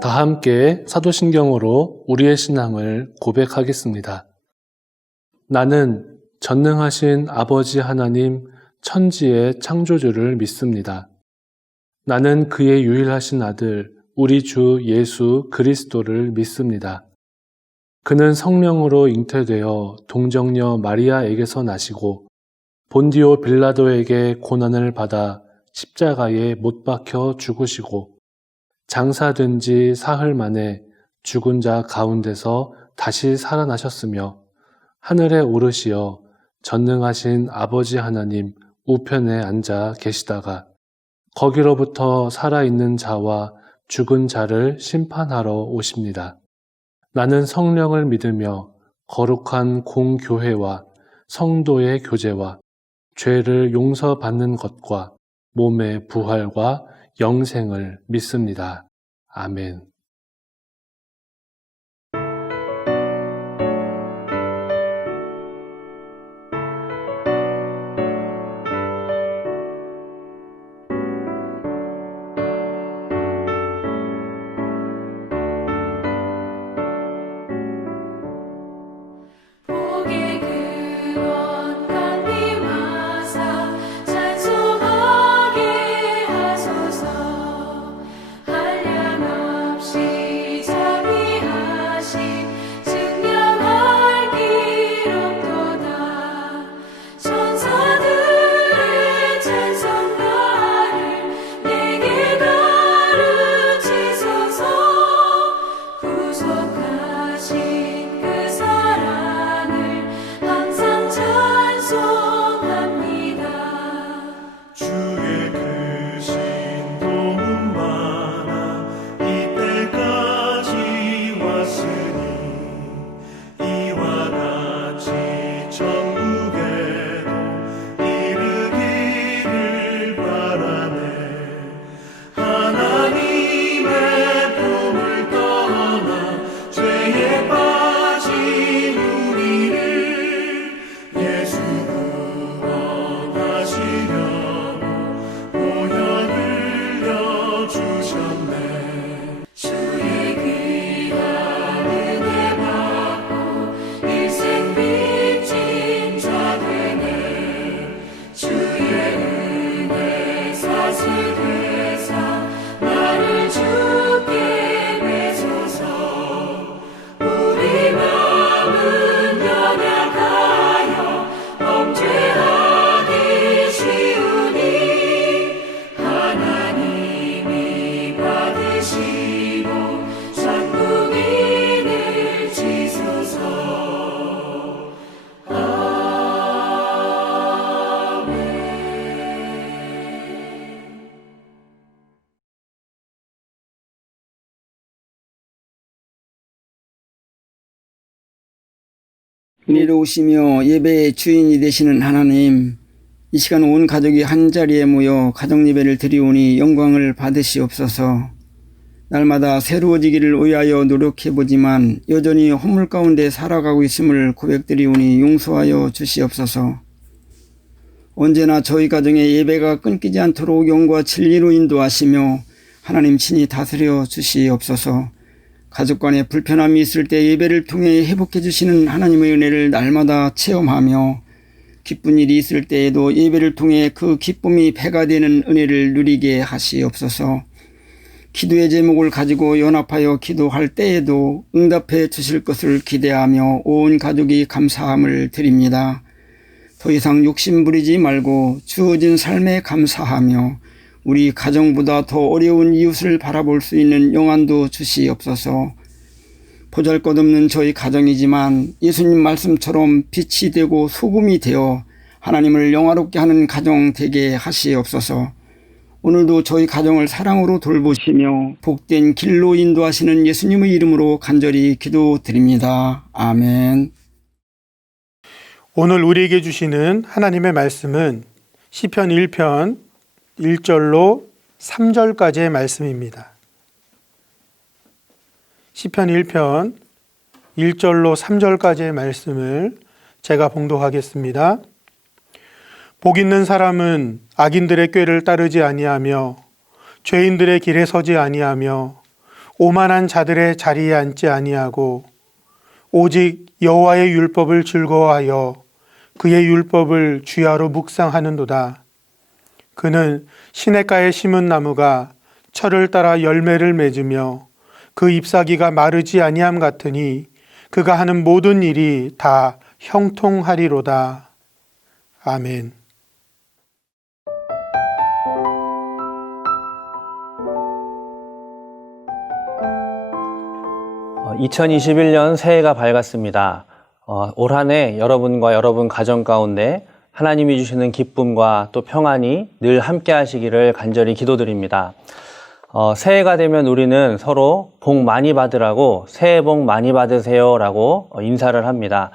다 함께 사도신경으로 우리의 신앙을 고백하겠습니다. 나는 전능하신 아버지 하나님 천지의 창조주를 믿습니다. 나는 그의 유일하신 아들 우리 주 예수 그리스도를 믿습니다. 그는 성령으로 잉태되어 동정녀 마리아에게서 나시고 본디오 빌라도에게 고난을 받아 십자가에 못 박혀 죽으시고 장사된 지 사흘 만에 죽은 자 가운데서 다시 살아나셨으며 하늘에 오르시어 전능하신 아버지 하나님 우편에 앉아 계시다가 거기로부터 살아있는 자와 죽은 자를 심판하러 오십니다. 나는 성령을 믿으며 거룩한 공교회와 성도의 교제와 죄를 용서받는 것과 몸의 부활과 영생을 믿습니다. 아멘. 은혜로우시며 예배의 주인이 되시는 하나님, 이 시간 온 가족이 한자리에 모여 가정예배를 드리오니 영광을 받으시옵소서. 날마다 새로워지기를 위하여 노력해보지만 여전히 허물 가운데 살아가고 있음을 고백드리오니 용서하여 주시옵소서. 언제나 저희 가정의 예배가 끊기지 않도록 영과 진리로 인도하시며 하나님 친히 다스려 주시옵소서. 가족 간에 불편함이 있을 때 예배를 통해 회복해 주시는 하나님의 은혜를 날마다 체험하며 기쁜 일이 있을 때에도 예배를 통해 그 기쁨이 배가 되는 은혜를 누리게 하시옵소서. 기도의 제목을 가지고 연합하여 기도할 때에도 응답해 주실 것을 기대하며 온 가족이 감사함을 드립니다. 더 이상 욕심 부리지 말고 주어진 삶에 감사하며 우리 가정보다 더 어려운 이웃을 바라볼 수 있는 영안도 주시옵소서. 보잘것없는 저희 가정이지만 예수님 말씀처럼 빛이 되고 소금이 되어 하나님을 영화롭게 하는 가정 되게 하시옵소서. 오늘도 저희 가정을 사랑으로 돌보시며 복된 길로 인도하시는 예수님의 이름으로 간절히 기도드립니다. 아멘. 오늘 우리에게 주시는 하나님의 말씀은 시편 1편 1절로 3절까지의 말씀입니다. 시편 1편 1절로 3절까지의 말씀을 제가 봉독하겠습니다. 복 있는 사람은 악인들의 꾀를 따르지 아니하며 죄인들의 길에 서지 아니하며 오만한 자들의 자리에 앉지 아니하고 오직 여호와의 율법을 즐거워하여 그의 율법을 주야로 묵상하는도다. 그는 시냇가에 심은 나무가 철을 따라 열매를 맺으며 그 잎사귀가 마르지 아니함 같으니 그가 하는 모든 일이 다 형통하리로다. 아멘. 2021년 새해가 밝았습니다. 올 한 해 여러분과 여러분 가정 가운데 하나님이 주시는 기쁨과 또 평안이 늘 함께 하시기를 간절히 기도드립니다. 새해가 되면 우리는 서로 복 많이 받으라고 새해 복 많이 받으세요 라고 인사를 합니다.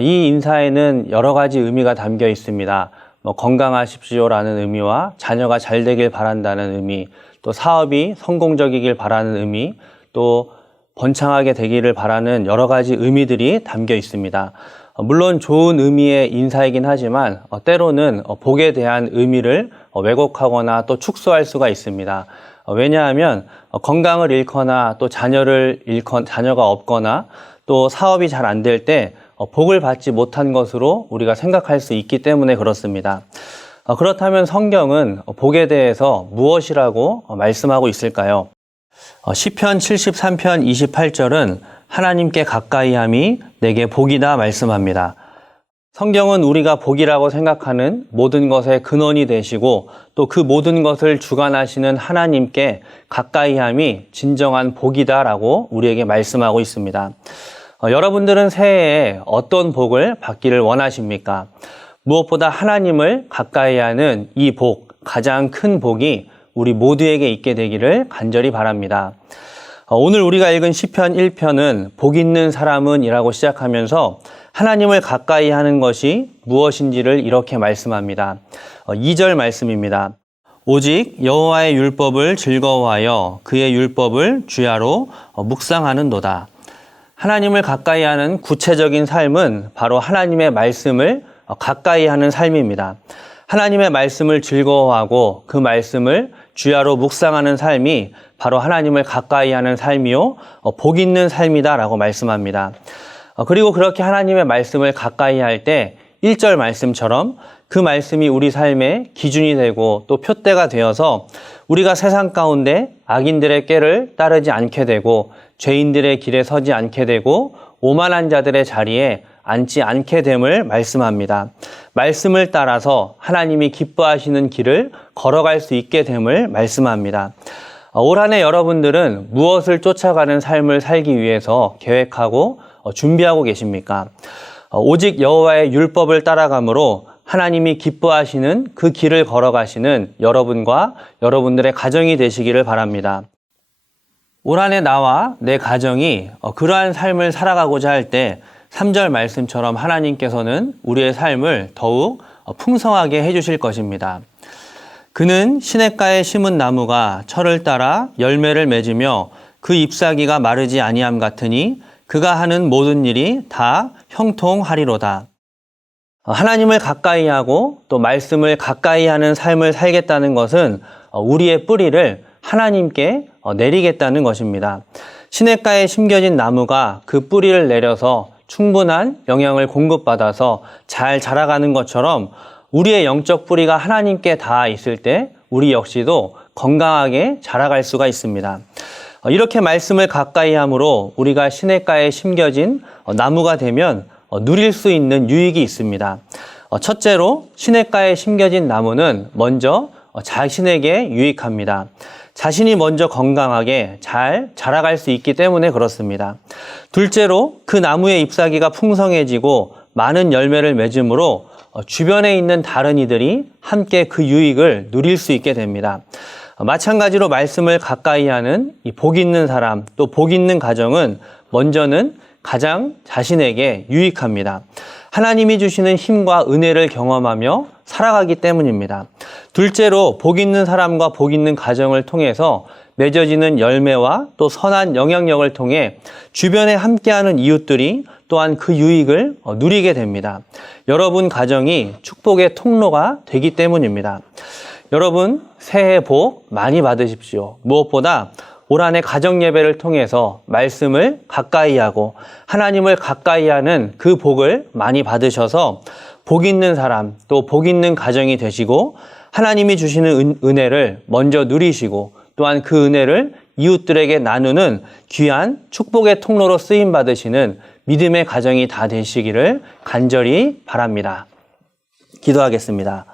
이 인사에는 여러 가지 의미가 담겨 있습니다. 건강하십시오라는 의미와 자녀가 잘 되길 바란다는 의미, 또 사업이 성공적이길 바라는 의미, 또 번창하게 되기를 바라는 여러 가지 의미들이 담겨 있습니다. 물론 좋은 의미의 인사이긴 하지만 때로는 복에 대한 의미를 왜곡하거나 또 축소할 수가 있습니다. 왜냐하면 건강을 잃거나 또 자녀가 없거나 또 사업이 잘 안 될 때 복을 받지 못한 것으로 우리가 생각할 수 있기 때문에 그렇습니다. 그렇다면 성경은 복에 대해서 무엇이라고 말씀하고 있을까요? 시편 73편 28절은 하나님께 가까이함이 내게 복이다 말씀합니다. 성경은 우리가 복이라고 생각하는 모든 것의 근원이 되시고 또 그 모든 것을 주관하시는 하나님께 가까이함이 진정한 복이다라고 우리에게 말씀하고 있습니다. 여러분들은 새해에 어떤 복을 받기를 원하십니까? 무엇보다 하나님을 가까이하는 이 복, 가장 큰 복이 우리 모두에게 있게 되기를 간절히 바랍니다. 오늘 우리가 읽은 시편 1편은 복 있는 사람은 이라고 시작하면서 하나님을 가까이 하는 것이 무엇인지를 이렇게 말씀합니다. 2절 말씀입니다. 오직 여호와의 율법을 즐거워하여 그의 율법을 주야로 묵상하는도다. 하나님을 가까이 하는 구체적인 삶은 바로 하나님의 말씀을 가까이 하는 삶입니다. 하나님의 말씀을 즐거워하고 그 말씀을 주야로 묵상하는 삶이 바로 하나님을 가까이 하는 삶이요 복 있는 삶이다라고 말씀합니다. 그리고 그렇게 하나님의 말씀을 가까이 할 때 1절 말씀처럼 그 말씀이 우리 삶의 기준이 되고 또 표대가 되어서 우리가 세상 가운데 악인들의 꾀를 따르지 않게 되고 죄인들의 길에 서지 않게 되고 오만한 자들의 자리에 앉지 않게 됨을 말씀합니다. 말씀을 따라서 하나님이 기뻐하시는 길을 걸어갈 수 있게 됨을 말씀합니다. 올 한 해 여러분들은 무엇을 쫓아가는 삶을 살기 위해서 계획하고 준비하고 계십니까? 오직 여호와의 율법을 따라감으로 하나님이 기뻐하시는 그 길을 걸어가시는 여러분과 여러분들의 가정이 되시기를 바랍니다. 올 한 해 나와 내 가정이 그러한 삶을 살아가고자 할 때 3절 말씀처럼 하나님께서는 우리의 삶을 더욱 풍성하게 해주실 것입니다. 그는 시냇가에 심은 나무가 철을 따라 열매를 맺으며 그 잎사귀가 마르지 아니함 같으니 그가 하는 모든 일이 다 형통하리로다. 하나님을 가까이 하고 또 말씀을 가까이 하는 삶을 살겠다는 것은 우리의 뿌리를 하나님께 내리겠다는 것입니다. 시냇가에 심겨진 나무가 그 뿌리를 내려서 충분한 영양을 공급받아서 잘 자라가는 것처럼 우리의 영적 뿌리가 하나님께 닿아 있을 때 우리 역시도 건강하게 자라갈 수가 있습니다. 이렇게 말씀을 가까이 함으로 우리가 시냇가에 심겨진 나무가 되면 누릴 수 있는 유익이 있습니다. 첫째로 시냇가에 심겨진 나무는 먼저 자신에게 유익합니다. 자신이 먼저 건강하게 잘 자라갈 수 있기 때문에 그렇습니다. 둘째로 그 나무의 잎사귀가 풍성해지고 많은 열매를 맺음으로 주변에 있는 다른 이들이 함께 그 유익을 누릴 수 있게 됩니다. 마찬가지로 말씀을 가까이 하는 이 복 있는 사람, 또 복 있는 가정은 먼저는 가장 자신에게 유익합니다. 하나님이 주시는 힘과 은혜를 경험하며 살아가기 때문입니다. 둘째로 복 있는 사람과 복 있는 가정을 통해서 맺어지는 열매와 또 선한 영향력을 통해 주변에 함께하는 이웃들이 또한 그 유익을 누리게 됩니다. 여러분 가정이 축복의 통로가 되기 때문입니다. 여러분 새해 복 많이 받으십시오. 무엇보다 올 한 해 가정 예배를 통해서 말씀을 가까이 하고 하나님을 가까이 하는 그 복을 많이 받으셔서 복 있는 사람 또 복 있는 가정이 되시고 하나님이 주시는 은혜를 먼저 누리시고 또한 그 은혜를 이웃들에게 나누는 귀한 축복의 통로로 쓰임 받으시는 믿음의 가정이 다 되시기를 간절히 바랍니다. 기도하겠습니다.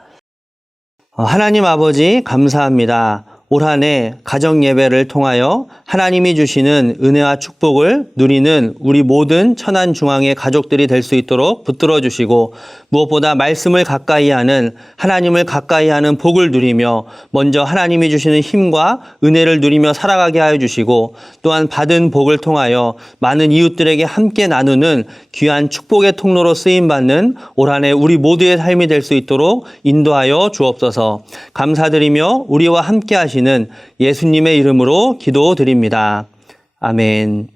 하나님 아버지 감사합니다. 올 한 해 가정 예배를 통하여 하나님이 주시는 은혜와 축복을 누리는 우리 모든 천안중앙의 가족들이 될 수 있도록 붙들어 주시고 무엇보다 말씀을 가까이 하는 하나님을 가까이 하는 복을 누리며 먼저 하나님이 주시는 힘과 은혜를 누리며 살아가게 하여 주시고 또한 받은 복을 통하여 많은 이웃들에게 함께 나누는 귀한 축복의 통로로 쓰임받는 올 한 해 우리 모두의 삶이 될 수 있도록 인도하여 주옵소서. 감사드리며 우리와 함께 하시는 예수님의 이름으로 기도드립니다. 아멘.